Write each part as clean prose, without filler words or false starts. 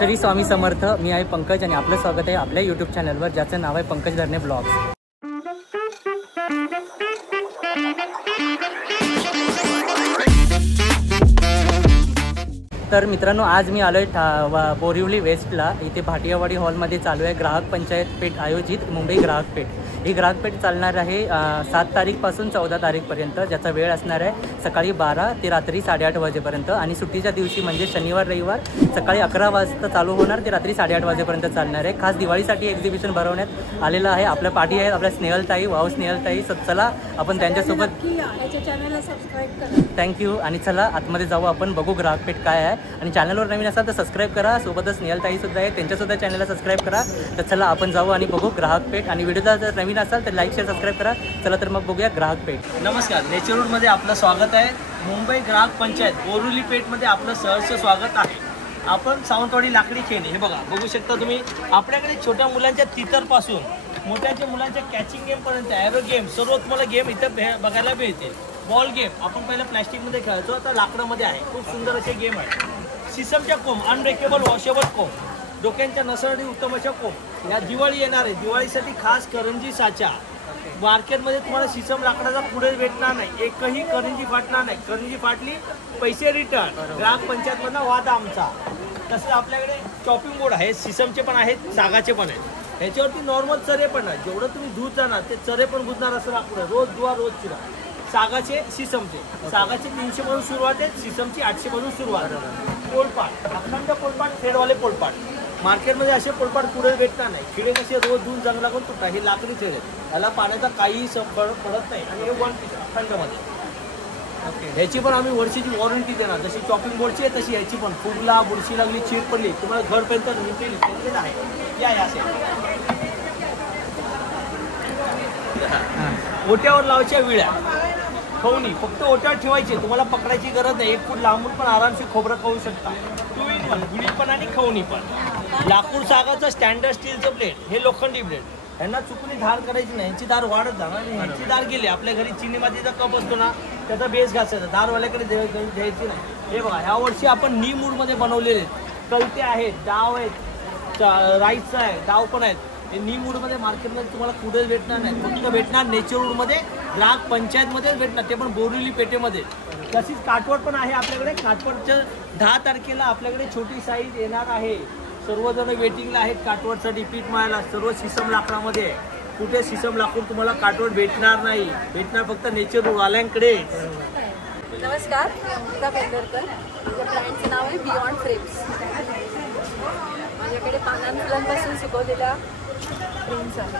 श्री स्वामी समर्थ. मी आहे पंकज आणि आपलं स्वागत आहे आपल्या यूट्यूब चॅनलवर, ज्याचं नाव आहे पंकज धरणे ब्लॉग्स. तर मित्रांनो, आज मी आलो आहे बोरिवली वेस्टला. इथे भाटियावाडी हॉलमध्ये चालू आहे ग्राहक पंचायत पेठ आयोजित मुंबई ग्राहक पेठ. ही ग्राहक पेठ चालणार आहे 7 तारीखपासून 14 तारीखपर्यंत, ज्याचा वेळ असणार आहे सकाळी 12 ते रात्री 8:30 वाजेपर्यंत. आणि सुट्टीच्या दिवशी म्हणजे शनिवार रविवार सकाळी 11 वाजता चालू होणार ते रात्री 8:30 वाजेपर्यंत चालणार आहे. खास दिवाळीसाठी एक्झिबिशन भरवण्यात आलेलं आहे. आपल्या पाठी आहेत आपल्या स्नेहलताई, वाव स्नेहलताई. चला आपण त्यांच्यासोबत चॅनलला सबस्क्राईब करा. थँक्यू. आणि चला आतमध्ये जाऊ, आपण बघू ग्राहक पेठ काय आहे. आणि चॅनलवर नवीन असाल तर सबस्क्राईब करा. सोबतच स्नेहलताईसुद्धा आहे, त्यांच्यासुद्धा चॅनलला सबस्क्राईब करा. तर चला आपण जाऊ आणि बघू ग्राहक पेठ. आणि व्हिडिओचा जर नवीन असाल तर लाईक शेअर सबस्क्राईब करा. चला तर मग बघूया ग्राहक पेठ. नमस्कार, नेचरवूडमध्ये आपलं स्वागत आहे. मुंबई ग्राहक पंचायत बोरिवली पेठमध्ये आपलं सहर्ष स्वागत आहे. आपण सावंतवाडी लाकडी खेळणी हे बघू शकता तुम्ही. आपल्याकडे छोट्या मुलांच्या तितरपासून मोठ्यांच्या मुलांच्या कॅचिंग गेमपर्यंत ॲरो गेम सर्व तुम्हाला गेम इथं बघायला मिळतील. बॉल गेम आपण पहिलं प्लॅस्टिकमध्ये खेळायचो, आता लाकडामध्ये आहे. खूप सुंदर असे गेम आहे. सिसमच्या कोंब, अनब्रेकेबल वॉशेबल कोंब, डोक्यांच्या नसरडी उत्तम अशा कोंब. या दिवाळी येणार आहे, दिवाळीसाठी खास करंजी साचा. मार्केटमध्ये तुम्हाला सिसम लाकडाचा पुढे भेटणार नाही, एकही करंजी फाटणार नाही. करंजी फाटली पैसे रिटर्न. ग्राहक पंचायतमधला वाद आमचा. तसं आपल्याकडे चॉपिंग बोर्ड आहे, सिसमचे पण आहेत, सागाचे पण आहेत. ह्याच्यावरती नॉर्मल चरे पण आहे. जेवढं तुम्ही दूध जाणार ते चरे पण गुजणार असं लाकूड आहे. रोज धुवा रोज चिरा. सागाचे सिसमचे, सागाचे 300 पासून सुरुवात आहे, सिसमची 800 पासून सुरुवात आहे. पोलपाट, अखंड पोलपाट, फेडवाले पोलपाट. मार्केटमध्ये असे पोलपाट पुढे भेटणार नाही. खिडे कसे रोज धुवून जंग लागून तुटतात. हे लाकडी खेळ आहेत, याला पाण्याचा काहीही फरक पडत नाही. आणि हे 1 पीस अखंडमध्ये. ओके, ह्याची पण आम्ही वर्षीची वॉरंटी देणार. जशी चॉपिंग बोर्डची आहे तशी ह्याची पण. फुगला, बुरशी लागली, चीर पडली, तुम्हाला घरपर्यंत निघेल आहे. या असे ओट्यावर लावायच्या विळ्या, खवणी फक्त ओट्यावर ठेवायची, तुम्हाला पकडायची गरज नाही. 1 फूट लांबून पण आरामशीर खोबरं खाऊ शकता. 2 in 1, गुढी पण आणि खवणी पण. लाकूड सागाचं स्टँडर्ड स्टीलचं प्लेट, हे लोखंडी प्लेट. यांना चुकून धार करायची नाही, यांची धार वाढत जाणार. आणि ह्यांची धार गेली, आपल्या घरी चिनी मातीचा कप असतो ना, त्याचा बेस घासायचा, धारवाल्याकडे द्यायची नाही. हे बघा, ह्या वर्षी आपण नी मूडमध्ये बनवलेले कलते आहेत, डाव आहेत, राईसचं आहे, डाव पण आहेत. हे नी मूडमध्ये मार्केटमध्ये तुम्हाला कुठेच भेटणार नाही. फक्त भेटणार नेचरवूडमध्ये, ग्राहक पंचायतमध्येच भेटणार, ते पण बोरिवली पेठेमध्ये. तशीच काठवड पण आहे आपल्याकडे. काठवडच्या 10 तारखेला आपल्याकडे छोटी साईज येणार आहे. सर्वजण वेटिंगला आहेत काठवडसाठी. पीठ मळायला सर्व सिसम लाकडामध्ये आहे. कुठे सिसम लाकूड तुम्हाला काठवड भेटणार नाही, भेटणार फक्त नेचरवूडवाल्यांकडे. नमस्कार, अमृता पेंढरकर. माझ्या ब्रँडचं नाव आहे बियॉन्ड फ्रेम्स. माझ्याकडे पानांफुलांपासून सुकवलेल्या फ्रेम्स आहेत.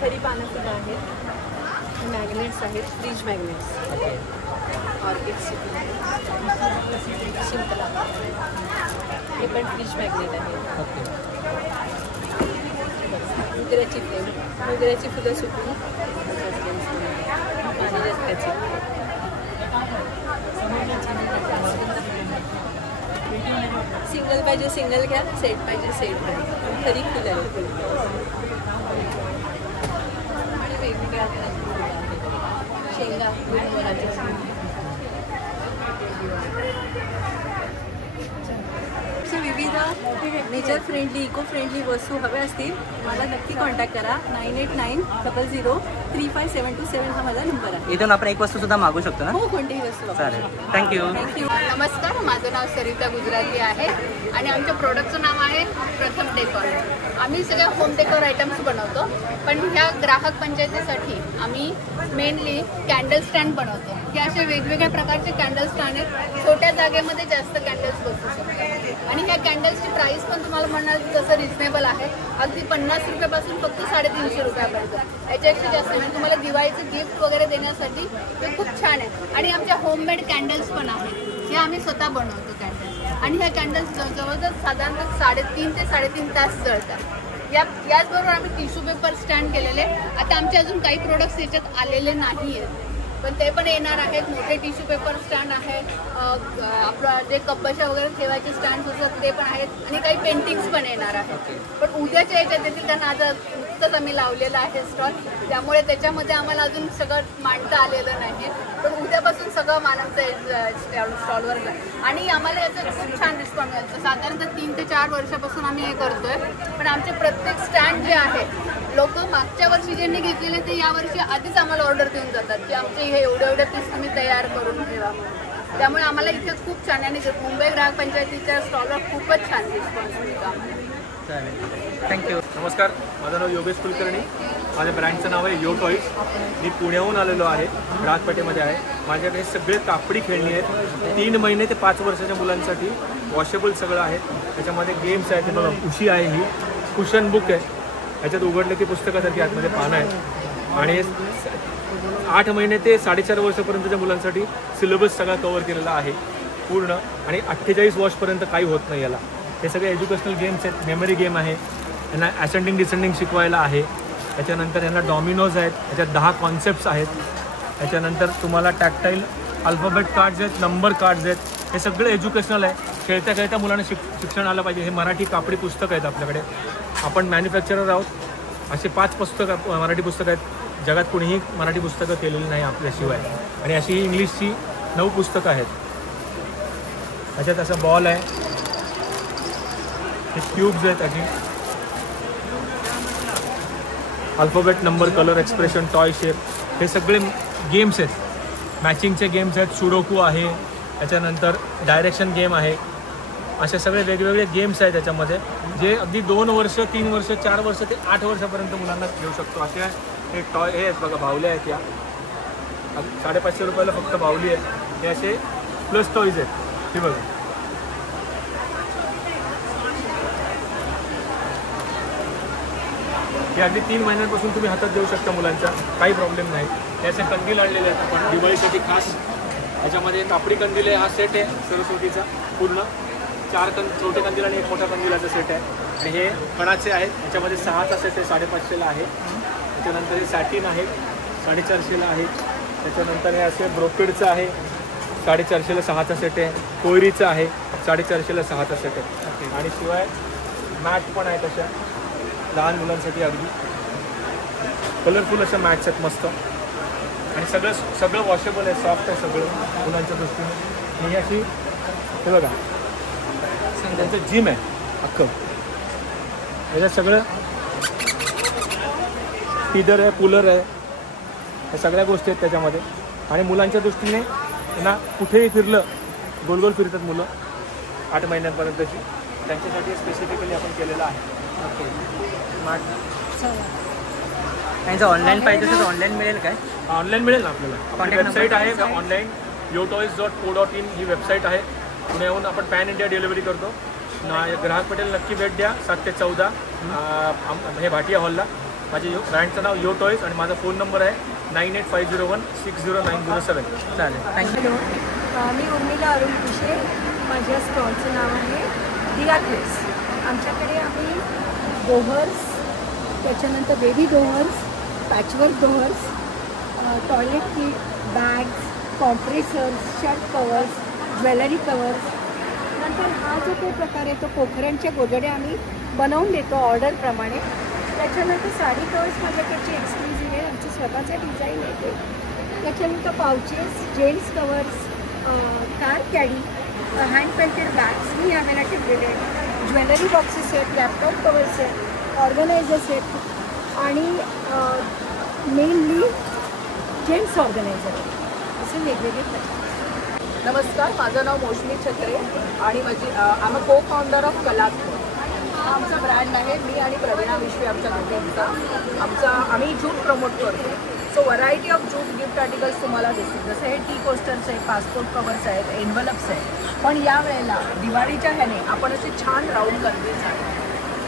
खरी पानंफुलं आहेत, मॅग्नेट्स आहेत, फ्रीज मॅग्नेट्स, ऑर्किड शिंपला, हे पण फ्रीज मॅग्नेट आहे. मोगऱ्याची फ्रेम, मोगऱ्याची फुलं सुकून आणि रस्त्याची. सिंगल पाहिजे सिंगल घ्या, सेट पाहिजे सेट घ्या. खरी फुलं आहे आणि वेगवेगळ्या शेंगा, विविध नेचर फ्रेंडली, इको फ्रेंडली वस्तू हव्या असतील मला नक्की कॉन्टॅक्ट करा. 9890035727 हा माझा नंबर आहे. इथून आपण एक वस्तू सुद्धा मागू शकतो ना? हो, कोणतीही वस्तू. चालेल, थँक्यू. नमस्कार, माझं नाव सरिता गुजराती आहे आणि आमच्या प्रोडक्टचं नाव आहे प्रथम डेकोर. आम्ही सगळे होम डेकोर आयटम्स बनवतो, पण ह्या ग्राहक पंचायतीसाठी आम्ही मेनली कॅन्डल स्टँड बनवतो. हे असे वेगवेगळ्या प्रकारचे कॅन्डल स्टँड आहेत. छोट्या जागेमध्ये जास्त कॅन्डल्स बसू शकतात. आणि ह्या कॅन्डल्सची प्राईस पण तुम्हाला म्हणाल तसं रिजनेबल आहे. अगदी 50 रुपयापासून फक्त 350 रुपयापर्यंत. याच्यापेक्षा जास्त नाही. तुम्हाला दिवाळीचं गिफ्ट वगैरे देण्यासाठी ते खूप छान आहे. आणि आमच्या होममेड कॅन्डल्स पण आहेत, हे आम्ही स्वतः बनवतो कॅन्डल्स. आणि ह्या कॅन्डल्स जवळजवळ साधारणतः 3.5 ते 3.5 तास जळतात. याचबरोबर आम्ही टिश्यू पेपर स्टँड केलेले. आता आमचे अजून काही प्रोडक्ट्स याच्यात आलेले नाही आहेत. पण ते पण येणार आहेत. मोठे टिश्यू पेपर स्टँड आहे, आपलं जे कपबशा वगैरे ठेवायचे स्टँड असतात ते पण आहेत आणि काही पेंटिंग्स पण येणार आहेत. पण उद्याच्या याच्यात येतील कारण आज नुकतंच आम्ही लावलेलं आहे स्टॉल, त्यामुळे त्याच्यामध्ये आम्हाला अजून सगळं मांडता आलेलं नाही. पण उद्यापासून सगळं माल आमचं स्टॉलवर आणि आम्हाला याचा खूप छान रिस्पॉन्स मिळतो. साधारणतः 3 ते 4 वर्षापासून आम्ही हे करतोय. पण आमचे प्रत्येक स्टँड जे आहे लोक मागच्या वर्षी ज्यांनी घेतलेले ते यावर्षी आधीच आम्हाला ऑर्डर देऊन जातात की आमचे हे एवढे पीस तुम्ही तयार करून ठेवा म्हणून. त्यामुळे आम्हाला इथे खूप छान आणि मुंबई ग्राहक पंचायतीच्या स्टॉलवर खूपच छान रिस्पॉन्स मिळतो. चालेल, थँक्यू. नमस्कार, माझं नाव योगेश कुलकर्णी. माझ्या ब्रँडचं नाव आहे यो टॉईज. मी पुण्याहून आलेलो आहे, ग्राहकपेठेमध्ये आहे. माझ्याकडे सगळे कापडी खेळणी आहेत. 3 महिने ते 5 वर्षाच्या मुलांसाठी वॉशेबल सगळं आहे. त्याच्यामध्ये गेम्स आहेत. बघा, उशी आहे, ही कुशन बुक आहे. ह्याच्यात उघडलं की पुस्तकासारखी आतमध्ये पानं आहेत. आणि 8 महिने ते 4.5 वर्षापर्यंतच्या मुलांसाठी सिलेबस सगळा कवर केलेला आहे पूर्ण. आणि 48 वॉशपर्यंत काही होत नाही याला. हे सगळे एज्युकेशनल गेम्स आहेत. मेमरी गेम आहे, यांना असेंडिंग डिसेंडिंग शिकवायला आहे. त्याच्यानंतर यांना डॉमिनोज आहेत, त्याच्यात 10 कॉन्सेप्ट्स आहेत. त्याच्यानंतर तुम्हाला टॅक्टाईल अल्फाबेट कार्ड्स आहेत, नंबर कार्ड्स आहेत. हे सगळं एज्युकेशनल आहे. खेळता खेळता मुलांना शिक्षण आलं पाहिजे. हे मराठी कापडी पुस्तकं आहेत आपल्याकडे. आपण मॅन्युफॅक्चरर आहोत. असे 5 पुस्तकं मराठी पुस्तकं आहेत. जगात कुणीही मराठी पुस्तकं केलेली नाही आपल्याशिवाय. आणि अशी इंग्लिशची 9 पुस्तकं आहेत. त्याच्यात असं बॉल आहे, हे क्यूब्स आहेत, अशी alphabet number colour expression toy shape. हे सगळे गेम्स आहेत. मॅचिंगचे गेम्स आहेत, सुडोकू आहे, त्याच्यानंतर डायरेक्शन गेम आहे. असे सगळे वेगवेगळे गेम्स आहेत त्याच्यामध्ये, जे अगदी 2 वर्ष 3 वर्ष 4 वर्ष ते 8 वर्षापर्यंत मुलांना घेऊ शकतो. असे हे टॉय हे आहेत बघा, बाहुल्या आहेत. या 550 रुपयाला फक्त बाहुली आहे. हे असे प्लस टॉईज आहेत. हे बघा, हे अगदी 3 महिन्यांपासून तुम्ही हातात देऊ शकता मुलांच्या, काही प्रॉब्लेम नाही. हे असे कंदील आणलेले आहेत आपण दिवाळीसाठी खास. ह्याच्यामध्ये कापडी कंदील आहे, हा सेट आहे सरस्वतीचा पूर्ण. 4 छोटे कंदील आणि 1 मोठा कंदिलाचा सेट आहे. आणि हे कणाचे आहेत. ह्याच्यामध्ये 6चा सेट आहे, 550ला आहे. त्याच्यानंतर हे सॅटिन आहे, 450ला आहे. त्याच्यानंतर हे असे ब्रोकेडचं आहे, 450ला 6चा सेट आहे. कोयरीचं आहे, 450ला 6चा सेट आहे. आणि शिवाय मॅट पण आहेत अशा लहान मुलांसाठी, अगदी कलरफुल अशा मॅट्स आहेत मस्त. आणि सगळं वॉशेबल आहे, सॉफ्ट आहे सगळं मुलांच्या दृष्टीने. आणि अशी हे बघा, त्यांचं जिम आहे अख्खं. याच्यात सगळं टीदर आहे, कूलर आहे, ह्या सगळ्या गोष्टी आहेत त्याच्यामध्ये. आणि मुलांच्या दृष्टीने त्यांना कुठेही फिरलं, गोल गोल फिरतात मुलं 8 महिन्यांपर्यंतची. त्यांच्यासाठी स्पेसिफिकली आपण केलेलं आहे. त्यांचं ऑनलाईन पाहिजे तर ऑनलाईन मिळेल काय? ऑनलाईन मिळेल ना आपल्याला. आपली वेबसाईट आहे ऑनलाईन, yotoys.co.in ही वेबसाईट आहे. पुण्याहून आपण पॅन इंडिया डिलिव्हरी करतो. ग्राहक पेठेला नक्की भेट द्या. 7 ते 14 हे भाटिया हॉलला. माझे ब्रँडचं नाव यो टॉईज आणि माझा फोन नंबर आहे 9850160907. चालेल, थँक्यू. मी उर्मिला अरुण कुशे. माझ्या स्टॉलचं नाव आहे दिया प्लेस. आमच्याकडे आम्ही डोहर्स, त्याच्यानंतर बेबी डोहर्स, पॅचवर्क डोहर्स, toilet kit, bags, compressors, shirt covers, jewellery covers. नंतर हा जो काही प्रकार आहे तो पोखऱ्यांचे गोजडे आम्ही बनवून देतो ऑर्डरप्रमाणे. त्याच्यानंतर साडी कवर्स माझ्याकडचे एक्सक्लुझिव्ह आहे, आमचे स्वतःचे डिझाईन येते. त्याच्यानंतर pouches, gents covers, car caddy, hand painted bags मी आम्हाला ठेवलेले आहेत. ज्वेलरी बॉक्सेस आहेत, लॅपटॉप कवर्स आहेत, ऑर्गनायझर्स आहेत आणि मेनली जेंट्स ऑर्गनायझर आहेत. असे वेगवेगळे प्रकार. नमस्कार, माझं नाव मोशमी छत्रे आणि माझी आम अ को फाउंडर ऑफ कलात्मक. हा आमचा ब्रँड आहे. मी आणि प्रवीणा विश्वे आमच्या दोघांचा. आम्ही जूट प्रमोट करतो. So variety of jute gift articles तुम्हाला दिसतील. जसं हे टी पोस्टर्स आहे, पासपोर्ट कवर्स आहेत, एन्व्हलप्स आहेत. पण यावेळेला दिवाळीच्या ह्याने आपण असे छान राऊंड कंदील आहे.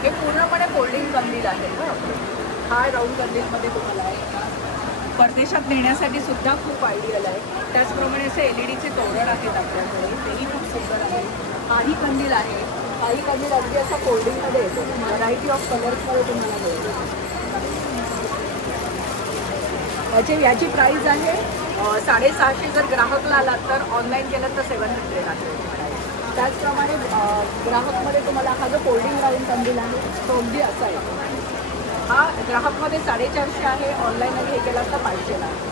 हे पूर्णपणे फोल्डिंग कंदील आहे. हा राऊंड कंदीलमध्ये तुम्हाला आहे. परदेशात नेण्यासाठी सुद्धा खूप आयडियल आहे. त्याचप्रमाणे असे LED चे तोरण आहेत आपल्याकडे, तेही खूप सुंदर आहे. काही कंदील आहे, काही कंदील अगदी असा फोल्डिंगमध्ये येतो. व्हरायटी ऑफ कलर्समध्ये तुम्हाला मिळतो. याची प्राईस आहे 650 जर ग्राहकला आलात तर ऑनलाईन केलं तर 700 आहे. त्याचप्रमाणे ग्राहकमध्ये तुम्हाला हा जो फोल्डिंग राऊंड कंदील आहे तो अगदी असा आहे. हा ग्राहकमध्ये 450 आहे, ऑनलाईन हे केला तर 500 आहे.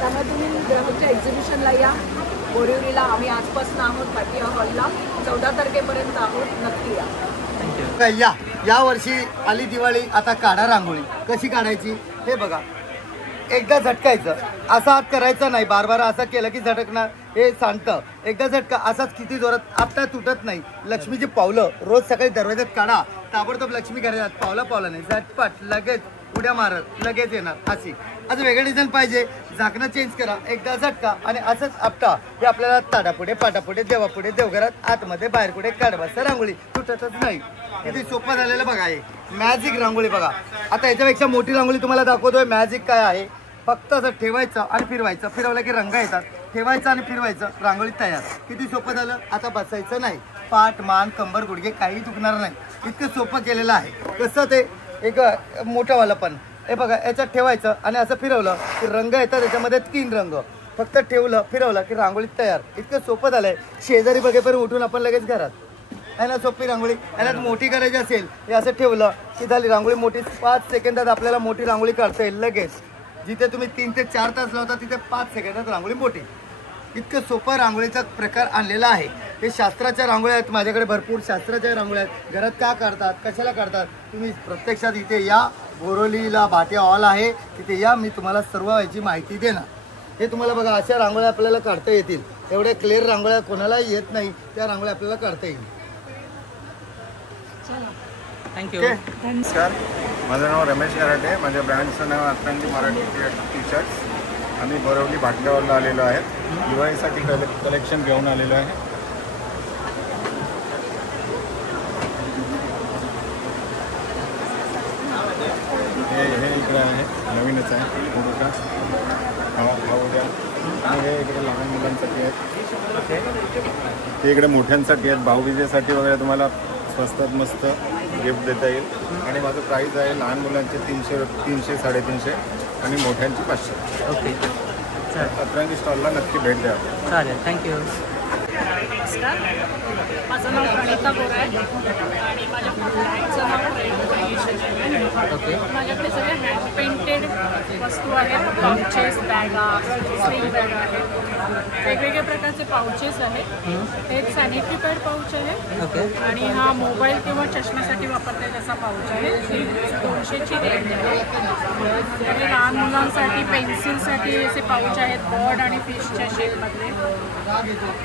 त्यामुळे तुम्ही ग्राहकच्या एक्झिबिशनला या. बोरिवलीला आम्ही आजपासून आहोत भाटिया हॉलला, 14 तारखेपर्यंत आहोत. नक्की या. या वर्षी आली दिवाळी, आता काढा रांगोळी. कशी काढायची हे बघा. एकदा झटकायचं, असा हात करायचा नाही, बार बार असं केलं की झटकणार, हे सांगतं. एकदा झटका, असाच किती जोरात आपटा तुटत नाही. लक्ष्मीची पावलं रोज सकाळी दरवाज्यात काढा, ताबडतोब लक्ष्मी घरात पावलं नाही, झटपट लगेच उड्या मारत लगेच येणार. अशी आज वेगळं डिझाईन पाहिजे, झाकणं चेंज करा, एकदा झटका आणि असंच आपटा. हे आपल्याला ताडापुढे पाटापुढे देवापुढे देवघरात आतमध्ये बाहेर पुढे काढवायचं. रांगोळी तुटतच नाही. किती सोपं झालेलं बघा. हे मॅजिक रांगोळी बघा. आता याच्यापेक्षा मोठी रांगोळी तुम्हाला दाखवतोय. मॅजिक काय आहे, फक्त असं ठेवायचं आणि फिरवायचं, फिरवलं की रंग येतात. ठेवायचं आणि फिरवायचं, रांगोळी तयार. किती सोपं झालं. आता बसायचं नाही, पाठ मान कंबर गुडघे काही दुखणार नाही. इतकं सोपं केलेलं आहे. कसं ते एक मोठंवालं पण हे बघा, याच्यात ठेवायचं आणि असं फिरवलं की रंग येतात. त्याच्यामध्ये 3 रंग, फक्त ठेवलं फिरवलं की रांगोळी तयार. इतकं सोपं झालंय. शेजारी बघेपर्यंत उठून आपण लगेच घरात. याला सोपी रांगोळी. याला मोठी करायची असेल हे असं ठेवलं की झाली रांगोळी मोठी. 5 सेकंदात आपल्याला मोठी रांगोळी काढता येईल लगेच. जिथे तुम्ही 3 ते 4 तास लावता तिथे 5 सेकंदात रांगोळी मोठी. इतकं सोपं रांगोळीचा प्रकार आणलेला आहे. हे शास्त्राच्या रांगोळ्या आहेत. माझ्याकडे भरपूर शास्त्राच्या रांगोळ्या आहेत. घरात का काढतात, कशाला काढतात, तुम्ही प्रत्यक्षात इथे या. बोरिवलीला भाटिया हॉल आहे, तिथे या. मी तुम्हाला सर्व याची माहिती देणार. हे तुम्हाला बघा, अशा रांगोळ्या आपल्याला काढता येतील. एवढ्या क्लिअर रांगोळ्या कोणालाही येत नाही, त्या रांगोळ्या आपल्याला काढता येईल. थँक्यू. नमस्कार, माझं नाव रमेश कराटे. माझ्या ब्रँडचं नाव अतरंगी मराठी टी शर्ट्स. आम्ही बोरिवली भाटिया हॉलला आलेलो आहे. दिवाळीसाठी कलेक्शन घेऊन आलेलो आहे. हे इकडे आहे, नवीनच आहे. मोठा खाऊ द्या. हे इकडे लहान मुलांसाठी आहेत, ते इकडे मोठ्यांसाठी आहेत. भाऊबीजेसाठी वगैरे तुम्हाला स्वस्तात मस्त गिफ्ट देता येईल. आणि माझं प्राईस आहे लहान मुलांचे 300, 300-350 आणि मोठ्यांची 500. ओके, अतरंगी स्टॉलला नक्की भेट द्या. चालेल. थँक्यू. नमस्कार, माझं नाव प्रणिता गोरा आहे आणि माझ्या ब्रँडचं नाव ओके. माझ्याकडे सगळे हँड पेंटेड वस्तू आहेत. पाउचेस, बॅगा, स्लिंग बॅगा आहेत. वेगवेगळ्या प्रकारचे पाउचेस आहेत. हे एक सॅनिटरी पॅड पाऊच आहे. ओके. आणि हा मोबाईल किंवा चष्म्यासाठी वापरता येईल असा पाऊच आहे. 200ची रेंज आहे. आणि लहान मुलांसाठी पेन्सिलसाठी असे पाऊच आहेत, बर्ड आणि फिशच्या शेपमधले.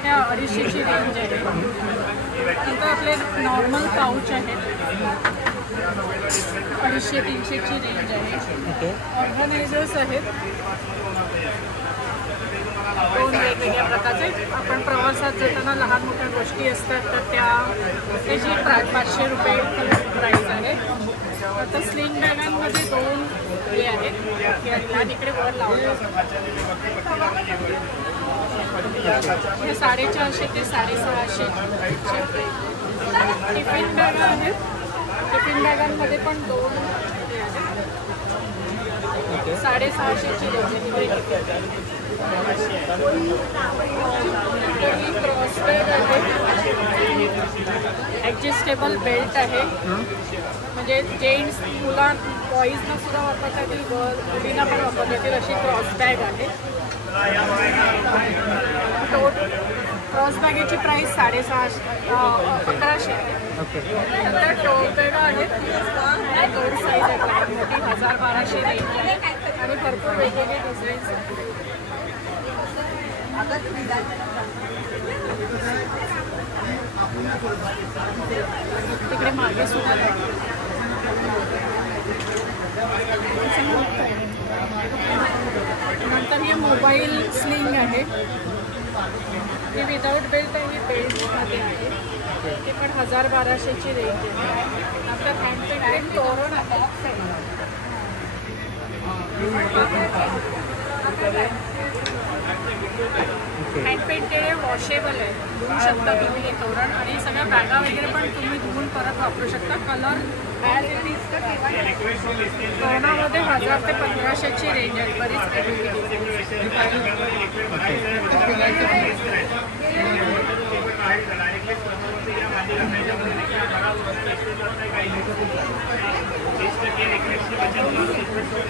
त्या 250ची रेंज आहे. नंतर आपले नॉर्मल पाऊच आहेत, 250-300ची रेंज आहे. ओके. ऑर्गनायझर्स आहेत 2 वेगवेगळ्या प्रकारचे. आपण प्रवासात जाताना लहान मोठ्या गोष्टी असतात तर त्याची 500 रुपये प्राईस आहे. आता स्लिंग बॅगांमध्ये 2 हे आहेत आणि इकडे वर लावतात. हे 450 ते 650. टिफिन बॅगा आहेत. टिफिन बॅगांमध्ये पण 2 650ची रेंज. क्रॉसबॅग आहे. ॲडजस्टेबल बेल्ट आहे. म्हणजे जेंट्स, बॉईजना सुद्धा वापरता येतील, मुलींना पण वापरता येतील अशी क्रॉसबॅग आहे. क्रॉसबॅगेची प्राईस 1150 आहे. नंतर टोट बॅगा आहेत. 2 साईज आहेत, मोठी 1000-1200 रेंज आहे आणि भरपूर वेगवेगळे डिझाईन्स आहेत. तिकडे मागे सुद्धा नंतर हे मोबाईल स्लिंग आहे. हे विदाऊट बेल्ट आहे, बेल्टमध्ये आहे. ते पण 1000-1200ची रेंज आहे. नंतर हँड पेंटेड तोरण आहे. हँड पेंटेड आहे, वॉशेबल आहे. धुवू शकता तुम्ही हे तोरण. आणि सगळ्या बॅगा वगैरे पण तुम्ही धुवून परत वापरू शकता. कलर तोरणामध्ये 1000 ते 1500ची रेंज आहे. बरीच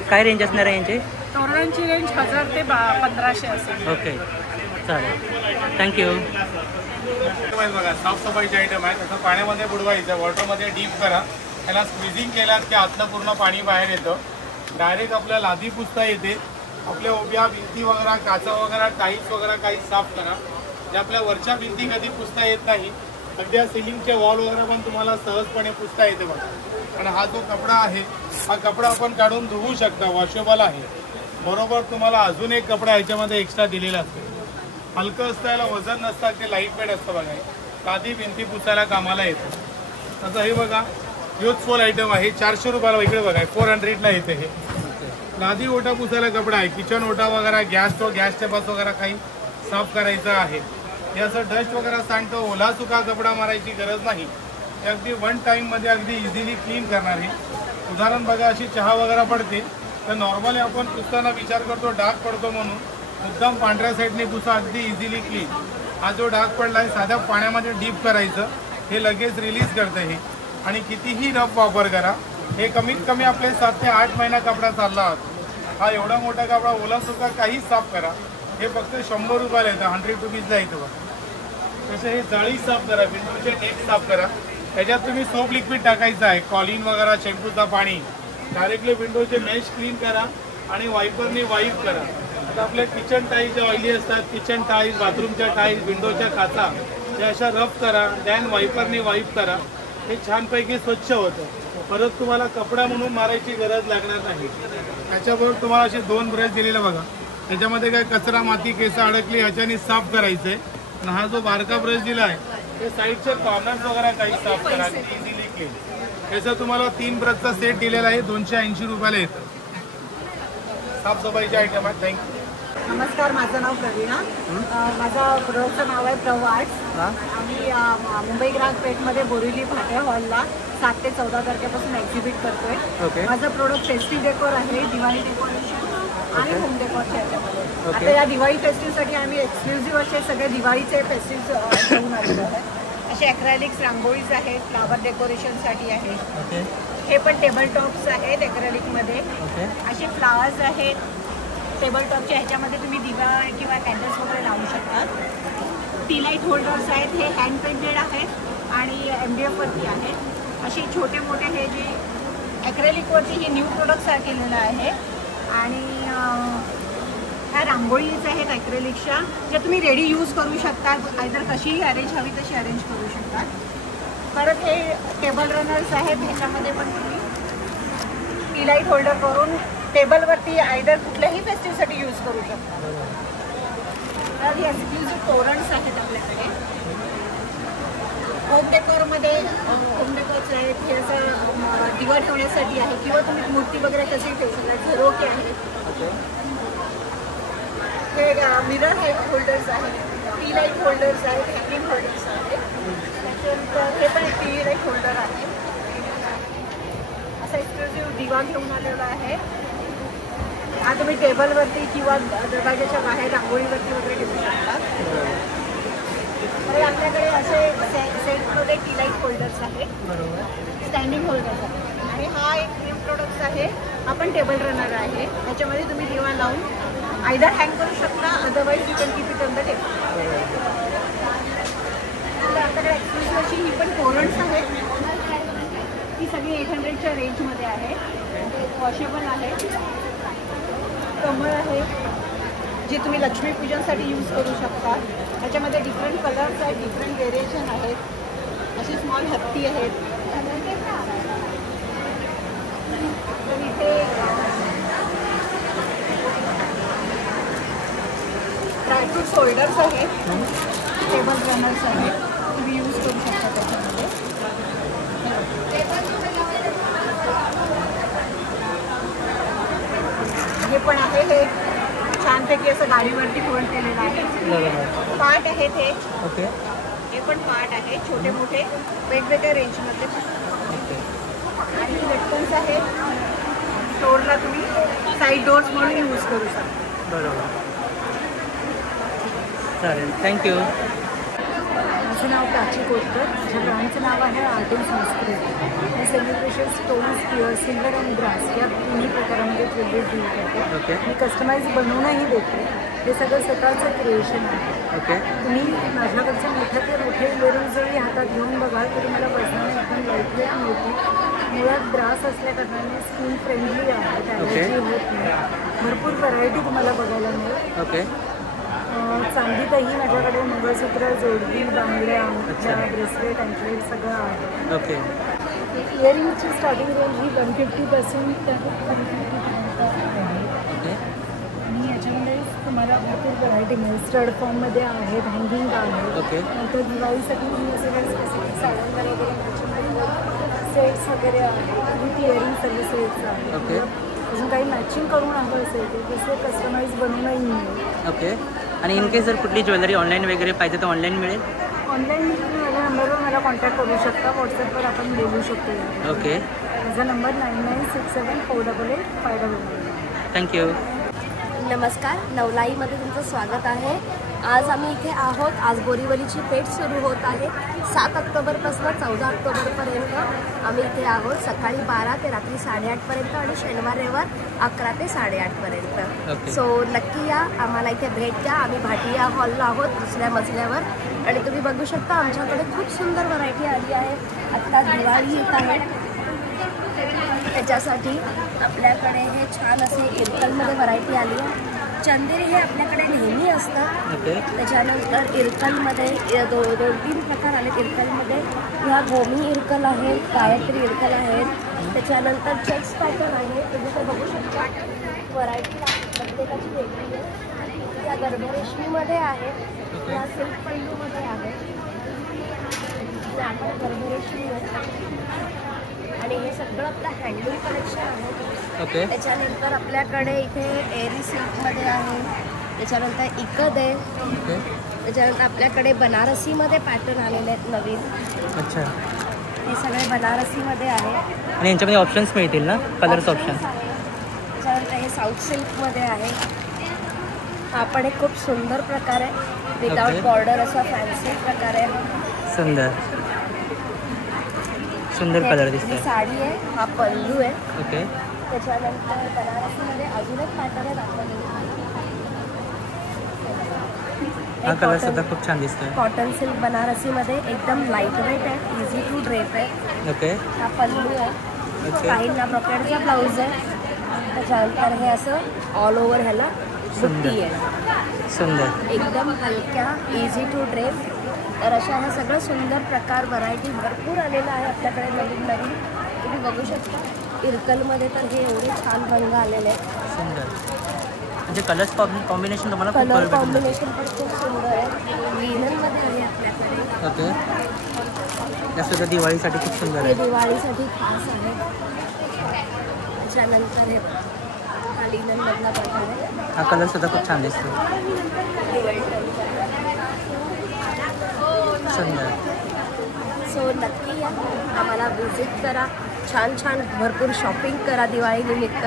काय रेंज असणार आहे यांची? तोरणांची रेंज 1000 ते 1500 असेल. ओके, चालेल, थँक्यू. बघा साफसफाईचे आयटम आहे. तसं पाण्यामध्ये बुडवायचं, वॉटरमध्ये डीप करा, त्याला स्क्विझिंग केलात की आतलं पूर्ण पाणी बाहेर येतं. डायरेक्ट आपल्या लादी पुसता येते. आपल्या उभ्या भिंती वगैरे, काचा वगैरे, टाईल्स वगैरे काही साफ करा. जे आपल्या वरच्या भिंती कधी पुसता येत नाही, सध्या सिलिंगचे वॉल वगैरे पण तुम्हाला सहजपणे पुसता येते बघा. पण हा जो कपडा आहे, हा कपडा आपण काढून धुवू शकता, वॉशेबल आहे. बरोबर तुम्हाला अजून एक कपडा ह्याच्यामध्ये एक्स्ट्रा दिलेला असतो. हलकं असतं, याला वजन नसतं, ते लाईट वेट असतं बघा. साधी भिंती पुसायला कामाला येतं. तसं हे बघा युजफुल आयटम आहे. 400 रुपयाला इकडे बघा, 400ला येते. हे लादी ओटा पुसायला कपडा आहे. किचन ओटा वगैरे, गॅसचे बस वगैरे काही साफ करायचं आहे. हे असं डस्ट वगैरे सांडतो, ओला सुका कपडा मारायची गरज नाही. हे अगदी वन टाईममध्ये अगदी इझिली क्लीन करणार आहे. उदाहरण बघा, अशी चहा वगैरे पडते तर नॉर्मली आपण पुसताना विचार करतो डाग पडतो म्हणून, मुद्दाम पांढऱ्या साईडने पुसा, अगदी इझिली क्लीन. हा जो डाग पडला आहे साध्या पाण्यामध्ये डीप करायचं, हे लगेच रिलीज करतं हे. आणि कितीही रफ वापर करा, हे कमीत कमी आपले 7 ते 8 महिना कपडा चालला होता. हा एवढा मोठा कपडा ओला सुका काही साफ करा, हे फक्त 100 रुपयाला येतं, 100 रुपीजला येतं बघा. तसे हे जाळी साफ करा, विंडोचे नेट साफ करा. त्याच्यात तुम्ही सोप लिक्विड टाकायचं आहे, कॉलिन वगैरे, शॅम्पूचा पाणी. डायरेक्टली विंडोचे मेश क्लीन करा आणि वायपरने वाईप करा. आता आपल्या किचन टाईल्स ज्या ऑइली असतात, किचन टाईल्स, बाथरूमच्या टाईल्स, विंडोच्या काचा, त्या अशा रफ करा, दॅन वायपरने वाईप करा. हे छानपैकी स्वच्छ होतं. परत तुम्हाला कपडा म्हणून मारायची गरज लागणार नाही. त्याच्याबरोबर तुम्हाला असे 2 ब्रश दिलेले बघा, त्याच्यामध्ये काय कचरा, माती, केस अडकली ह्याच्याने साफ करायचे. आणि हा जो बारका ब्रश दिला आहे, ते साईडचे कॉर्नर्स वगैरे काही साफ करा, इझिली क्लीन. त्याचं तुम्हाला 3 ब्रशचा सेट दिलेला आहे, 280 रुपयाला येतं. साफसफाईचे आयटम आहे. थँक्यू. नमस्कार, माझं नाव प्रवीणा. माझं प्रोडक्टचं नाव आहे प्रव आर्ट्स. आम्ही मुंबई ग्राहक पेठमध्ये बोरिवली भाट्या हॉलला 7 ते 14 तारखेपासून एक्झिबिट करतोय. माझं प्रोडक्ट फेस्टिव्ह डेकोर आहे, दिवाळी डेकोरेशन आणि होम डेकोरच्या याच्यामध्ये. आता या दिवाळी फेस्टिव्हसाठी आम्ही एक्सक्लुझिव्ह असे सगळे दिवाळीचे फेस्टिव्ह घेऊन आलेलो आहे. असे ॲक्रेलिक्स रांगोळीज आहेत, फ्लावर डेकोरेशनसाठी आहे. हे पण टेबल टॉप्स आहेत ॲक्रेलिकमध्ये. असे फ्लावर्स आहेत टेबल टॉपच्या ह्याच्यामध्ये, तुम्ही दिवा किंवा कॅन्डल्स वगैरे लावू शकता. टी लाईट होल्डर्स आहेत, हे हँड पेंटेड आहेत आणि MDF वरती आहेत. असे छोटे मोठे हे जे ॲक्रेलिकवरती हे न्यू प्रोडक्ट्स केलेलं आहे. आणि ह्या रांगोळीज आहेत ॲक्रेलिकच्या, ज्या तुम्ही रेडी यूज करू शकता. आयदर कशीही अरेंज हवी तशी अरेंज करू शकता. परत हे टेबल रनर्स आहेत, ह्याच्यामध्ये पण तुम्ही टी लाईट होल्डर करून टेबलवरती आयदर कुठल्याही फेस्टिव्हसाठी यूज करू शकता. तर हे एक्सक्लुझिव्ह तोरणस आहेत आपल्याकडे. होम डेकोरमध्ये होम डेकोरचे आहेत, हे असं दिवा ठेवण्यासाठी आहे किंवा तुम्ही मूर्ती वगैरे कशी ठेवू शकता. झरोके आहेत, हे मिरर होल्डर्स आहेत, टी लाईट होल्डर्स आहेत, हँगिंग होल्डर्स आहेत. त्याच्यानंतर हे पण टी लाईट होल्डर आहे. असा एक्सक्लुझिव्ह दिवा घेऊन आलेला आहे. हा तुम्ही टेबलवरती किंवा दरवाजाच्या बाहेर रांगोळीवरती वगैरे ठेवू शकता. तर आपल्याकडे असे सेटमध्ये टी लाईट होल्डर्स आहेत, स्टँडिंग होल्डर्स आहेत. आणि हा एक न्यू प्रोडक्ट आहे, हा पण टेबल रनर आहे. त्याच्यामध्ये तुम्ही दिवा लावून आयदर हँग करू शकता, otherwise you can keep it on the table. आपल्याकडे एक्सक्लुझिव्ह अशी ही पण तोरणस आहेत. ही सगळी 800च्या रेंजमध्ये आहे. वॉशेबल आहे. कमळ आहे, जे तुम्ही लक्ष्मीपूजनसाठी यूज करू शकता. त्याच्यामध्ये डिफरंट कलर्स आहेत, डिफरंट व्हेरिएशन आहेत. अशी स्मॉल हत्ती आहेत. तर इथे ड्रायफ्रूट्स होल्डर्स आहेत, टेबल रनर्स आहेत, तुम्ही यूज करू शकता त्याच्यामध्ये. हे पण आहे, हे छानपैकी असं गाडीवरती फोल्ड केलेलं आहे. पार्ट आहेत हे. ओके. हे पण पार्ट आहे छोटे मोठे वेगवेगळ्या रेंजमधले ओके. आणि लटकन्स आहे स्टोअरला तुम्ही साईड डोअर्स म्हणून यूज करू शकता. बरोबर, चालेल, थँक्यू. माझं नाव प्राची कोटकर. माझ्या ब्रँडचं नाव आहे आर्ट अँड संस्कृती. मी celebration stones, silver and brass या तिन्ही प्रकारामध्ये ज्वेलरी डील करते. ओके. मी कस्टमाइज बनवूनही देते. हे सगळं स्वतःचं क्रिएशन आहे. ओके. तुम्ही माझ्याकडचे मोठे ते मोठे इयरिंग जरी हातात घेऊन बघाल तरी मला बसण्याने एकदम लाईटवेट मिळते. मुळात ब्रास असल्याकारणाने स्किन फ्रेंडली आहे, डॅमेजही होत नाही. भरपूर व्हरायटी तुम्हाला बघायला मिळेल. ओके. चांदीतही माझ्याकडे मंगळसूत्र, जोडवी, बांगड्या, अंगठ्या, ब्रेसलेट, अँकलेट सगळं आहे. ओके. इयरिंगची स्टार्टिंग रेंज ही 150पासून ते 150पर्यंत आहे. ओके. आणि याच्यामध्ये तुम्हाला भरपूर व्हरायटी मिळेल. स्टड फॉर्ममध्ये आहेत, हँगिंग आहे. ओके. नंतर दिवाळीसाठी तुम्ही असे काही स्पेसिफिक साड्यांवर वगैरे सेट्स वगैरे आहेत. विथ इयरिंग सर्व्हिसेस आहे. ओके. अजून काही मॅचिंग करून हवं असेल तर तसे कस्टमाइज बनवूनही मिळेल. ओके. आणि इन केस जर कुठली ज्वेलरी ऑनलाईन वगैरे पाहिजे तर ऑनलाईन मिळेल? ऑनलाईन तुम्ही माझ्या नंबरवर मला कॉन्टॅक्ट करू शकता. व्हॉट्सअपवर आपण बोलू शकतो. ओके. माझा नंबर 9967488599. थँक्यू. नमस्कार, नवलाईमध्ये तुमचं स्वागत आहे. आज आम्ही इथे आहोत. आज बोरीवलीची पेठ सुरू होत आहे. 7 ऑक्टोबरपासून 14 ऑक्टोबरपर्यंत आम्ही इथे आहोत. सकाळी 12 ते रात्री 8:30पर्यंत आणि शनिवार रविवार 11 ते 8:30पर्यंत. सो नक्की या, आम्हाला इथे भेट द्या. आम्ही भाटिया हॉलला आहोत, दुसऱ्या मजल्यावर. आणि तुम्ही बघू शकता आमच्याकडे खूप सुंदर व्हरायटी आली आहे. आत्ता दिवाळी येत आहे, त्याच्यासाठी आपल्याकडे हे छान असे इरकलमध्ये व्हरायटी आली आहे. चंदेरी हे आपल्याकडे नेहमी असतं. त्याच्यानंतर इरकलमध्ये दोन तीन प्रकार आले. इरकलमध्ये ह्या गोमी इरकल आहेत, गायत्री इरकल आहेत. त्याच्यानंतर चेक्स पॅटर्न आहे. तुम्ही ते बघू शकता. व्हरायटी प्रत्येकाची वेगळी आहे. त्या गर्भरेशमीमध्ये आहे, त्या सिल्क पल्लूमध्ये आहे. गर्भरेशमी आणि हे सगळं आपलं हँडलूम कलेक्शन आहे. ओके. त्याच्यानंतर आपल्याकडे इथे एरी सिल्कमध्ये आहे. त्याच्यानंतर इकद आहे. ओके. त्याच्यानंतर आपल्याकडे बनारसीमध्ये पॅटर्न आलेले आहेत नवीन. अच्छा. हे सगळे बनारसीमध्ये आहे. आणि यांच्यामध्ये ऑप्शन्स मिळतील ना, कलर्स ऑप्शन? त्याच्यानंतर हे साऊथ सिल्कमध्ये आहे. हा पण एक खूप सुंदर प्रकार आहे. विदाउट बॉर्डर असा फॅन्सी प्रकार आहे. सुंदर सुंदर कलर दिसतोय. साडी आहे, हा पल्लू आहे. ओके. त्याच्यानंतर बनारसीमध्ये अजून एक पॅटर्न आहे दाखवलेला. हा कलर सुद्धा खूप छान दिसतोय. कॉटन सिल्क बनारसीमध्ये एकदम लाईट वेट आहे, इझी टू ड्रेप आहे. ओके. हा पल्लू आहे. काहींना ब्रॉकेडचा ब्लाऊज आहे. त्याच्यानंतर हे असं ऑल ओव्हर ह्याला बुट्टी आहे. सुंदर एकदम हलक्या, इझी टू ड्रेप. तर अशा ह्या सगळं सुंदर प्रकार, व्हरायटी भरपूर आलेला आहे आपल्याकडे नवीन नवीन. तुम्ही बघू शकता. इरकलमध्ये तर हे एवढे छान रंग आलेले आहेत. सुंदर. म्हणजे कलर्स कॉम्बिनेशन तुम्हाला खूप कलर कॉम्बिनेशन पण खूप सुंदर आहे. लिननमध्ये आहे आपल्याकडे. ओके. त्यासुद्धा दिवाळीसाठी खूप सुंदर हे आहे. दिवाळीसाठी खास आहे. त्याच्यानंतर हे हा लिननमधला प्रकार आहे. हा कलर सुद्धा खूप छान दिसतो. सुंदर. सो नक्की या, आम्हाला व्हिजिट करा. छान छान भरपूर शॉपिंग करा दिवाळीनिमित्त.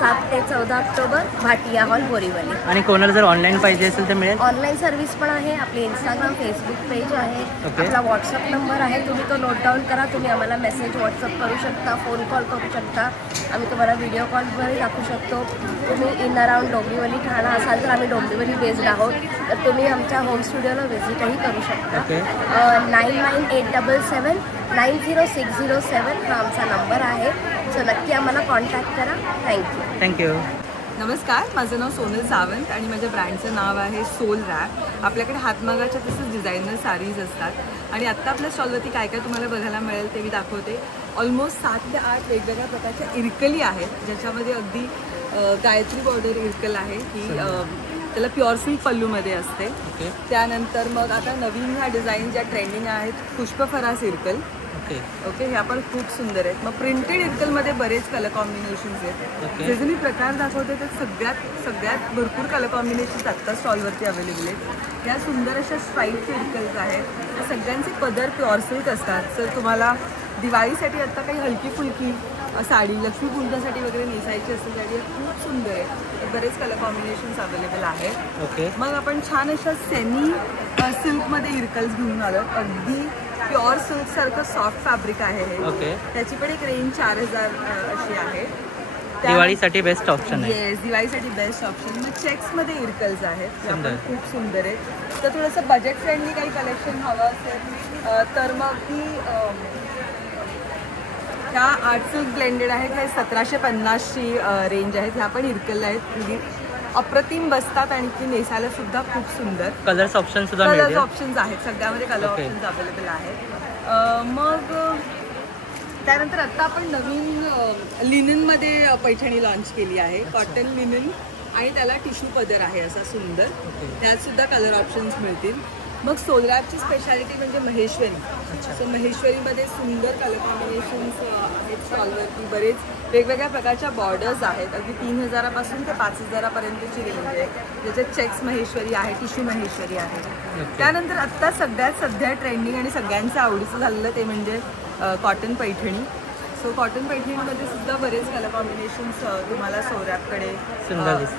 7 ते 14 ऑक्टोबर भाटिया हॉल बोरीवली. आणि कोणाला जर ऑनलाईन पाहिजे असेल तर मिळेल? ऑनलाईन सर्व्हिस पण आहे. आपली इंस्टाग्राम, फेसबुक पेज आहे. आपला व्हॉट्सअप नंबर आहे, तुम्ही तो नोट डाऊन करा. तुम्ही आम्हाला मेसेज व्हॉट्सअप करू शकता, फोन कॉल करू शकता. आम्ही तुम्हाला व्हिडिओ कॉलवरही दाखवू शकतो. तुम्ही इन अराउंड डोंबिवली ठाणा असाल तर आम्ही डोंबिवली बेस्ड आहोत. तर तुम्ही आमच्या होम स्टुडिओला व्हिजिटही करू शकता. 9987790607 हा आमचा नंबर आहे. सो नक्की आम्हाला कॉन्टॅक्ट करा. थँक्यू. नमस्कार, माझं नाव सोनल सावंत आणि माझ्या ब्रँडचं नाव आहे सोल रॅप. आपल्याकडे हातमागाच्या तसंच डिझायनर साडीज असतात. आणि आत्ता आपल्या स्टॉलवरती काय काय तुम्हाला बघायला मिळेल ते मी दाखवते. ऑलमोस्ट 7 ते 8 वेगवेगळ्या प्रकारच्या इरकली आहेत, ज्याच्यामध्ये अगदी गायत्री बॉर्डर इरकल आहे. ही त्याला प्युअर सिल्क पल्लूमध्ये असते. त्यानंतर मग आता नवीन ह्या डिझाईन ज्या ट्रेंडिंग आहेत, पुष्पफरास इरकल. ओके ह्या पण खूप सुंदर आहेत. मग प्रिंटेड इरकलमध्ये बरेच कलर कॉम्बिनेशन्स आहेत. जे जे मी प्रकार दाखवते ते सगळ्यात भरपूर कलर कॉम्बिनेशन्स आत्ता स्टॉलवरती अवेलेबल आहेत. या सुंदर अशा स्ट्राईपचे इरकल्स आहेत. त्या सगळ्यांचे पदर प्युअर सिल्क असतात. सर तुम्हाला दिवाळीसाठी आत्ता काही हलकी फुलकी साडी लक्ष्मीपूजनासाठी वगैरे नेसायची असेल त्यासाठी खूप सुंदर आहे. बरेच कलर कॉम्बिनेशन्स अवेलेबल आहेत. मग आपण छान अशा सेमी सिल्कमध्ये इरकल्स घेऊन आलो. अगदी प्युअर सिल्कसारखं सॉफ्ट फॅब्रिक आहे हे. त्याची पण एक रेंज 4000 अशी आहे. दिवाळीसाठी बेस्ट ऑप्शन आहे. येस, दिवाळीसाठी बेस्ट ऑप्शन. मग चेक्समध्ये इरकल्स आहेत. त्या पण खूप सुंदर आहेत. तर थोडंसं बजेट फ्रेंडली काही कलेक्शन हवं असेल तर मग ती ह्या आर्ट सिल्क ब्लेंडेड आहेत. हे 1750ची रेंज आहेत. ह्या पण इरकल आहेत. अप्रतिम बसतात आणि ती नेसायला सुद्धा खूप सुंदर. कलर्स ऑप्शन्स आहेत. सगळ्यामध्ये कलर ऑप्शन्स अवेलेबल आहेत. मग त्यानंतर आत्ता आपण नवीन लिननमध्ये पैठणी लॉन्च केली आहे. कॉटन लिनन आणि त्याला टिश्यू पदर आहे असा सुंदर. त्यात सुद्धा कलर ऑप्शन्स मिळतील. मग सोलरॅपची स्पेशालिटी म्हणजे महेश्वरी. सो महेश्वरीमध्ये सुंदर कलर कॉम्बिनेशन्स आहेत स्टॉलवरती. बरेच वेगवेगळ्या प्रकारच्या बॉर्डर्स आहेत. अगदी 3000पासून ते 5000पर्यंतची रेंज आहे. ज्याच्यात चेक्स महेश्वरी आहे, टिश्यू महेश्वरी आहे. त्यानंतर आत्ता सध्या ट्रेंडिंग आणि सगळ्यांचं आवडीचं झालेलं ते म्हणजे कॉटन पैठणी. सो कॉटन पैठणीमध्ये सुद्धा बरेच कलर कॉम्बिनेशन्स तुम्हाला सोलरॅपकडे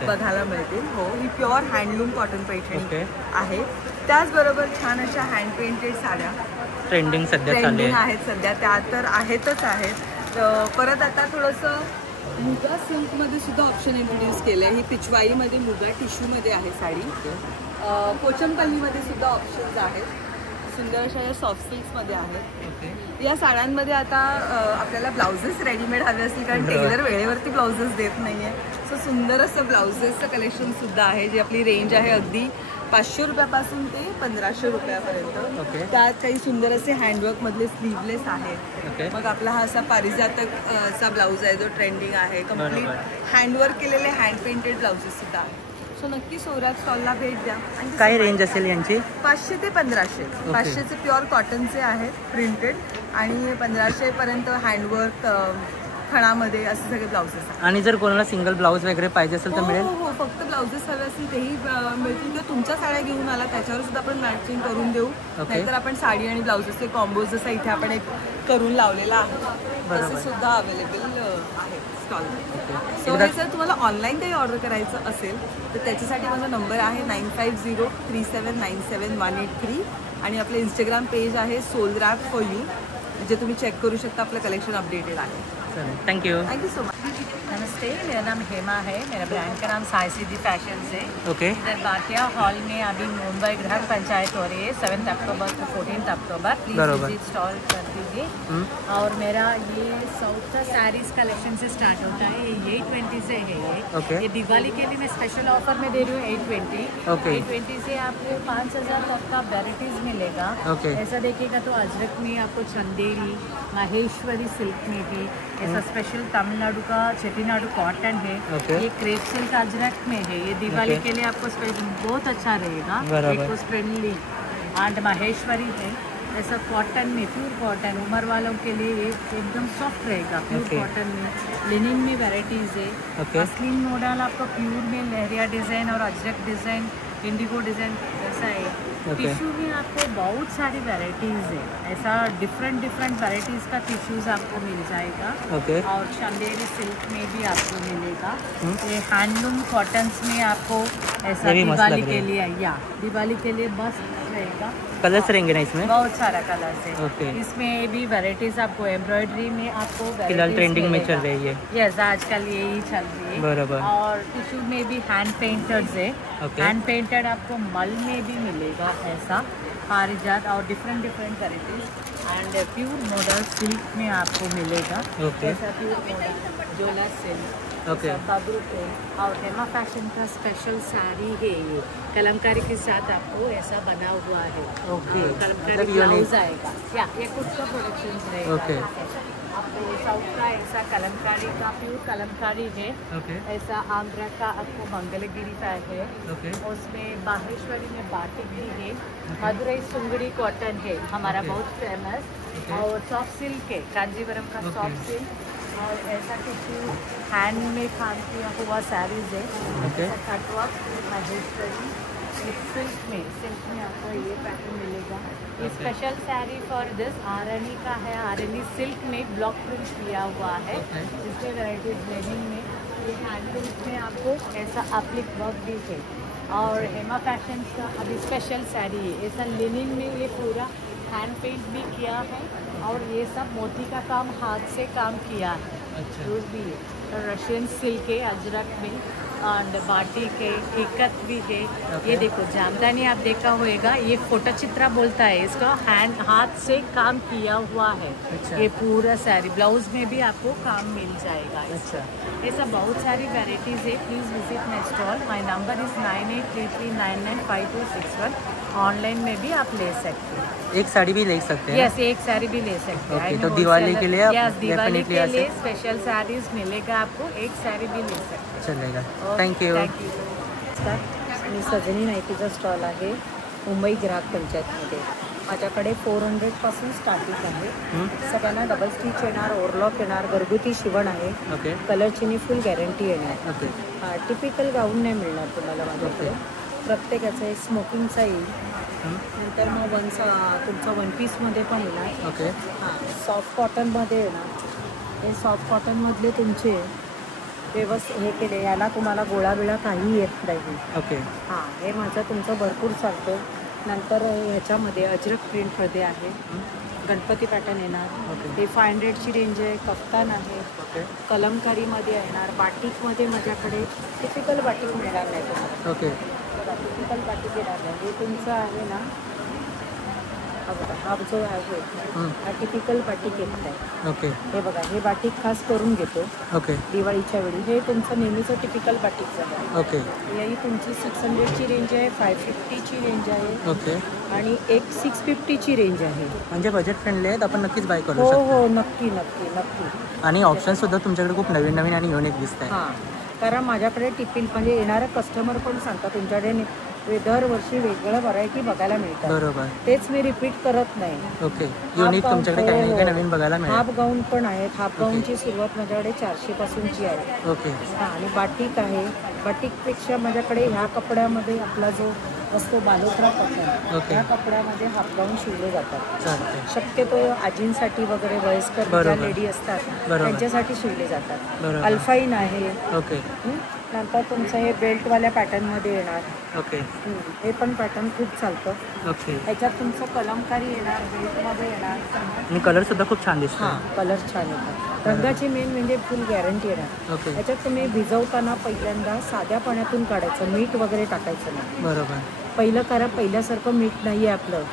बघायला मिळतील. हो, ही प्युअर हँडलूम कॉटन पैठणी आहे. त्याचबरोबर छान अशा हँड पेंटेड साड्या ट्रेंडिंग आहेत सध्या. त्या तर आहेतच आहेत. परत आता थोडंसं मुगा सिल्कमध्ये सुद्धा ऑप्शन इंट्रोड्यूस केलं आहे. ही पिचवाईमध्ये मुगा टिश्यूमध्ये आहे साडी. कोचमपल्लीमध्ये सुद्धा ऑप्शन्स आहेत. सुंदर अशा या सॉफ्ट सिल्क्समध्ये आहेत. या साड्यांमध्ये आता आपल्याला ब्लाउजेस रेडीमेड हवे असतील कारण टेलर वेळेवरती ब्लाउजेस देत नाही आहे. सो सुंदर असं ब्लाउजेसचं कलेक्शनसुद्धा आहे. जी आपली रेंज आहे अगदी 500 रुपयापासून ते 1500 रुपयापर्यंत. त्यात काही सुंदर असे हँडवर्कमधले स्लीवलेस आहेत. मग आपला हा असा पारिजातक असा ब्लाऊज आहे जो ट्रेंडिंग आहे. कम्प्लीट हँडवर्क केलेले हँड पेंटेड ब्लाउजेस सुद्धा आहेत. सो नक्की सोलरॅप स्टॉलला भेट द्या. आणि काय रेंज असेल यांची? 500 ते 1500. 500चे प्युअर कॉटनचे आहेत प्रिंटेड आणि 1500पर्यंत हँडवर्क खणामध्ये असे सगळे ब्लाउजेस आहेत. आणि जर कोणाला सिंगल ब्लाऊज वगैरे पाहिजे असेल तर मिळेल? हो, फक्त ब्लाउजेस हवे असतील तेही मिळतील. किंवा तुमच्या साड्या घेऊन आला त्याच्यावर सुद्धा आपण मॅचिंग करून देऊ. नाहीतर आपण साडी आणि ब्लाउजेसचे कॉम्बोज जसं इथे आपण एक करून लावलेला आहे तसे सुद्धा अवेलेबल आहे स्टॉलवर. सो हे जर तुम्हाला ऑनलाईन काही ऑर्डर करायचं असेल तर त्याच्यासाठी माझा नंबर आहे 9503797183 आणि आपलं इंस्टाग्राम पेज आहे सोलरॅप फॉर यू, जे तुम्ही चेक करू शकता. आपलं कलेक्शन अपडेटेड आहे. Thank you so much. नमस्ते, मेरा नाम हेमा है. मेरा ब्रांड का नाम साई सिद्धि फैशंस है. ओके. इधर भाटिया हॉल में अभी मुंबई ग्राहक पंचायत हो रही है 7 अक्टूबर to 14 October. Please visit stall कर दीजिए. और मेरा ये साउथ का साड़ीज कलेक्शन से स्टार्ट होता है. ये 820 से है. ये दिवाली के लिए मैं स्पेशल ऑफर में दे रही हूँ 820. 820 से आपको 5000 तक का वेराइटीज मिलेगा. ऐसा देखिएगा तो अजरक में आपको चंदेरी, माहेश्वरी सिल्क में भी ऐसा स्पेशल तमिलनाडु का चेटीनाडु कॉटन है. ये क्रेप सिल्क अजरक में है. ये दिवाली के लिए आपको बहुत अच्छा रहेगा. Eco friendly. एंड माहेश्वरी है ऐसा कॉटन में, प्योर कॉटन. उम्र वालों के लिए ये एकदम सॉफ्ट रहेगा. प्योर कॉटन में लिनिन में वेराइटीज़ है. स्लिम मॉडल आपको प्योर में लहरिया डिज़ाइन और अजरक डिज़ाइन, इंडिगो डिज़ाइन ऐसा है. टिश्यू में आपको बहुत सारी वेराइटीज़ है. ऐसा डिफरेंट वेराइटीज़ का टिश्यूज़ आपको मिल जाएगा. और चंदेरी सिल्क में भी आपको मिलेगा. ये हैंडलूम कॉटन्स में आपको ऐसा दिवाली के लिए दिवाली के लिए मस्त रहेगा. कलर्स रहेंगे ना इसमें? बहुत सारा कलर्स है. इसमें भी वेराइटीज आपको एम्ब्रॉयडरी में आपको फिलहाल ट्रेंडिंग में चल रही है. यस, आजकल यही चल रही है. बराबर. और टिश्यू में भी हैंड पेंटेड है. हैंड पेंटेड आपको मल में भी मिलेगा ऐसा पारिजात और different varieties. End pure model silk में आपको मिलेगा. ऐसा प्योर मॉडल जोला सिल्क. बब्रुक है. और हेमा फैशन का स्पेशल साड़ी है. ये कलमकारी के साथ आपको ऐसा बना हुआ है. कलमकारी ब्लाउज आएगा. ये खुद का प्रोडक्शन रहेगा. आपको साउथ का ऐसा कलमकारी का प्योर कलमकारी है। ओके ऐसा आंध्रा का आपको मंगलगिरी का है। ओके उसमें बागेश्वरी में बाटिक भी है। मदुरई सुंगड़ी कॉटन है हमारा बहुत फेमस। और सॉफ्ट सिल्क है, कांजीवरम का सॉफ्ट सिल्क। और ऐसा टिश्यू हैंड में काम किया हुआ साड़ीज है। कटवर्क महेश्वरी सिल्क में आपको ये पैटर्न मिलेगा। ये स्पेशल साड़ी फॉर दिस आरनी का है। आरनी सिल्क में ब्लॉक प्रिंट किया हुआ है, जिसमें वैराइटीज लेनिंग में ये हैंडलूम में आपको ऐसा एप्लिक वर्क भी है। और हेमा फैशन का अभी स्पेशल साड़ी है, ऐसा लिनिन में ये पूरा हैंड पेंट भी किया है। और ये सब मोती का काम हाथ से काम किया है। अच्छा भी है। तो रशियन सिल्क है अजरक में और बाटिक है, इकत भी है। ये देखो जामदानी आप देखा होगा, ये फोटो चित्रा बोलता है इसका, हाथ से काम किया हुआ है। ये पूरा साड़ी ब्लाउज में भी आपको काम मिल जाएगा। अच्छा ऐसा बहुत सारी वेराइटीज़ है। Please visit my stall. My number is 9833995261। Online में भी आप ले सकते हैं। एक साड़ी भी ले सकते हैं? यस, एक साड़ी भी ले सकते हैं। तो दिवाली के लिए यस, दिवाली के लिए स्पेशल साड़ीज मिलेगा आपको, एक साड़ी भी ले सकते हैं। चलेगा, थँक यू। मी सजनी नाईटीचा स्टॉल आहे मुंबई ग्राहक पंचायतमध्ये। माझ्याकडे 400 पासून स्टार्टिंग आहे। सगळ्यांना डबल स्टिच येणार, ओव्हरलॉक येणार, घरगुती शिवण आहे। ओके कलरची फुल गॅरंटी येणार। ओके टिपिकल गाऊन नाही मिळणार तुम्हाला माझ्याकडे। प्रत्येकाचं एक स्मोकिंगचा येईल, नंतर मग तुमचा वन पीसमध्ये पण येणार। ओके हां, सॉफ्ट कॉटनमध्ये येणार। हे सॉफ्ट कॉटनमधले तुमचे व्यवस्थित हे केले, याला तुम्हाला गोळाबिळा काही येत नाही। ओके हां, हे माझं तुमचं भरपूर चालतं। नंतर ह्याच्यामध्ये अजरक प्रिंटमध्ये आहे, गणपती पॅटर्न येणार। हे 500ची रेंज आहे, कफ्तान आहे, कलमकारीमध्ये येणार। बाटिकमध्ये माझ्याकडे टिपिकल बाटिक मिळणार नाही तुम्हाला। ओके टिपिकल बाटिक येणार नाही। हे तुमचं आहे ना, हा जो आहे हा टिपिकल बाटिक येत नाही। ओके हे बघा, हे बाटिक खास करून घेतो ओके दिवाळीच्या वेळी। हे तुमचं नेहमीचं टिपिकल बाटिक आहे। ओके ही तुमची 600ची रेंज आहे, 550ची रेंज आहे ओके आणि एक 650ची रेंज आहे। म्हणजे बजेट फ्रेंडली आहेत, आपण नक्कीच बाय करू हो शकतो। हो, नक्की नक्की नक्की। आणि ऑप्शन सुद्धा तुमच्याकडे खूप नवीन नवीन आणि युनिक दिसत आहे। हां, कारण माझ्याकडे टिफिन म्हणजे येणारे कस्टमर पण सांगतात तुमच्याकडे दरवर्षी वेगळं व्हरायटी बघायला मिळतात। बरोबर, तेच मी रिपीट करत नाही। ओके, युनिक तुमच्याकडे काही ना काही नवीन बघायला मिळेल। हाफ गाऊन पण आहेत। हाफ गाऊनची सुरुवात माझ्याकडे 400 पासूनची आहे। ओके हां, आणि बाटिक आहे। बाटिकपेक्षा माझ्याकडे ह्या कपड्यामध्ये आपला जो असतो बालोत्रा कपडा, त्या कपड्यामध्ये हाफ गाऊन शिवले जातात। चालते, शक्यतो आजींसाठी वगैरे वयस्कर ज्या लेडी असतात त्यांच्यासाठी शिवले जातात। अल्फाईन आहे। ओके नंतर तुमचं हे बेल्टवाल्या पॅटर्नमध्ये येणार। ओके हे पण पॅटर्न खूप चालतं। ओके ह्याच्यात तुमचं कलमकारी येणार, बेल्टमध्ये येणार आणि कलर सुद्धा खूप छान दिसतो। हां, कलर छान येतात। रंगाची मेन म्हणजे फुल गॅरंटी येणार। ओके ह्याच्यात तुम्ही भिजवताना पहिल्यांदा साध्या पाण्यातून काढायचं, मीठ वगैरे टाकायचं नाही। बरोबर, पहिलं करा, पहिल्यासारखं मीठ नाही आहे आपलं।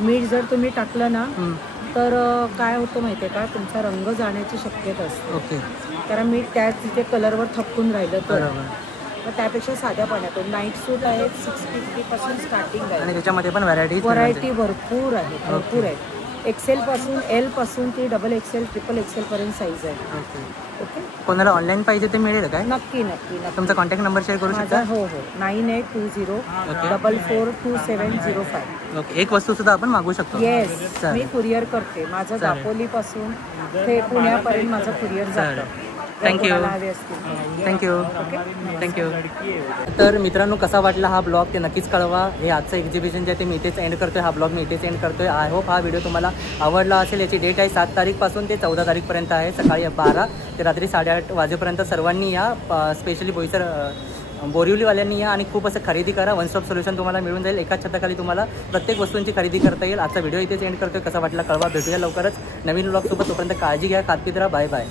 मीठ जर तुम्ही टाकलं ना तर काय होतं माहिती आहे का, तुमचा रंग जाण्याची शक्यता असते। ओके कारण मीठ त्याच तिथे कलरवर थपकून राहिलं तर बरोबर, मग त्यापेक्षा साध्या पाण्यातून। नाईट सूट आहे 650 पासून स्टार्टिंग आणि आहे। त्याच्यामध्ये पण व्हरायटी भरपूर आहे, भरपूर आहे। एक्सेल पासून एल पासून ती डबल एक्सेल, ट्रिपल एक्सेल पर्यंत साईज आहे। ओके ओके, कोणाला ऑनलाईन पाहिजे ते मिळेल काय? नक्की नक्की नक्की। तुमचा कॉन्टॅक्ट नंबर शेअर करू शकता? हो हो, 9820442705। ओके, एक वस्तू सुद्धा आपण मागू शकतो? येस, मी कुरिअर करते। माझं दापोलीपासून ते पुण्यापर्यंत माझं कुरिअर जातं। Thank you thank you thank you. तर मित्रांनो, कसा वाटला हा ब्लॉग ते नक्कीच कळवा। हे आजचं एक्झिबिशन जे आहे ते मी इथेच एंड करतोय, हा ब्लॉग मी इथेच एंड करतोय। आय होप हा व्हिडिओ तुम्हाला आवडला असेल। याची डेट आहे 7 तारीखपासून ते 14 तारीखपर्यंत आहे। सकाळी 12 ते रात्री 8:30 वाजेपर्यंत सर्वांनी या, स्पेशली बोईसर बोरिवलीवाल्यांनी या आणि खूप असं खरेदी करा। वन स्टॉप सोल्युशन तुम्हाला मिळून जाईल। एकाच छताखाली तुम्हाला प्रत्येक वस्तूंची खरेदी करता येईल। आजचा व्हिडिओ इथेच एंड करतोय। कसा वाटला कळवा, भेटूया लवकरच नवीन ब्लॉग सोबत। तोपर्यंत काळजी घ्या, खात पित राहा, बाय बाय।